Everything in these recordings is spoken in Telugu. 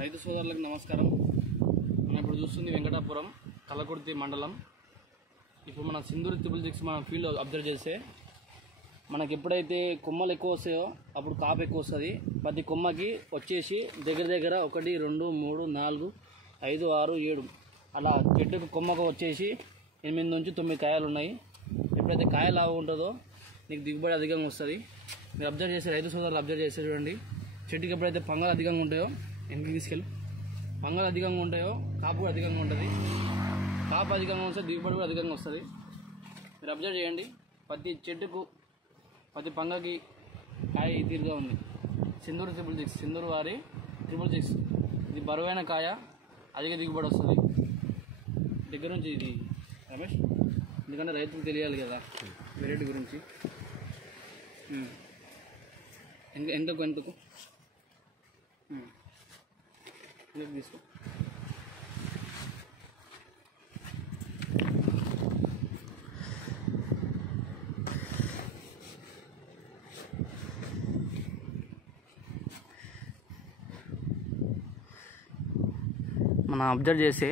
రైతు సోదరులకు నమస్కారం. మనం ఇప్పుడు చూస్తుంది వెంకటాపురం కలకుర్తి మండలం. ఇప్పుడు మన సింధూర్ 666 మనం ఫీల్డ్ అబ్జర్వ్ చేస్తే మనకి ఎప్పుడైతే కొమ్మలు ఎక్కువ వస్తాయో అప్పుడు కాపు ఎక్కువ వస్తుంది. ప్రతి కొమ్మకి వచ్చేసి దగ్గర 1 2 3 4 5 6 7 అలా చెట్టుకు కొమ్మకు వచ్చేసి 8 నుంచి 9 కాయలు ఉన్నాయి. ఎప్పుడైతే కాయ లావు ఉంటుందో నీకు దిగుబడి అధికంగా వస్తుంది. మీరు అబ్జర్వ్ చేస్తే రైతు సోదరులు అబ్జర్వ్ చేస్తే చూడండి, చెట్టుకి ఎప్పుడైతే పంగలు అధికంగా ఉంటాయో వెనక్కి తీసుకెళ్ళి పంగలు అధికంగా ఉంటాయో కాపు కూడా అధికంగా ఉంటుంది. కాపు అధికంగా వస్తే దిగుబడి కూడా అధికంగా వస్తుంది. మీరు అబ్జర్వ్ చేయండి, ప్రతి చెట్టుకు ప్రతి పంగకి కాయ ఈ తీరుగా ఉంది. సింధూర్ 666 సింధూర్ వారి 666 ఇది బరువైన కాయ, అధిక దిగుబడి వస్తుంది. దగ్గర నుంచి ఇది రమేష్, ఎందుకంటే రైతులకు తెలియాలి కదా వెరైటీ గురించి. ఎంతకు ఎంతకు తీసుకో. మనం అబ్జర్వ్ చేస్తే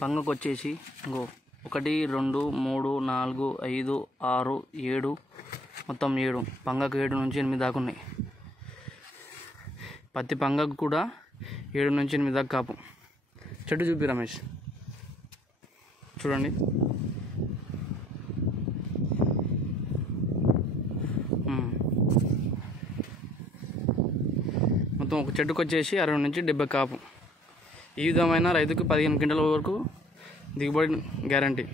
పంగకు వచ్చేసి ఇంకో 1 2 3 4 5 6 7 మొత్తం 7 పంగకు 7 నుంచి 8 దాకా ఉన్నాయి. ప్రతి పంగకు కూడా 7 నుంచి 8 దాకా కాపు. చెట్టు చూపి రమేష్, చూడండి. మొత్తం ఒక చెట్టుకు వచ్చేసి 60 నుంచి 70 కాపు. ఈ విధమైన రైతుకు 15 క్వింటాల వరకు దిగుబడి గ్యారంటీ.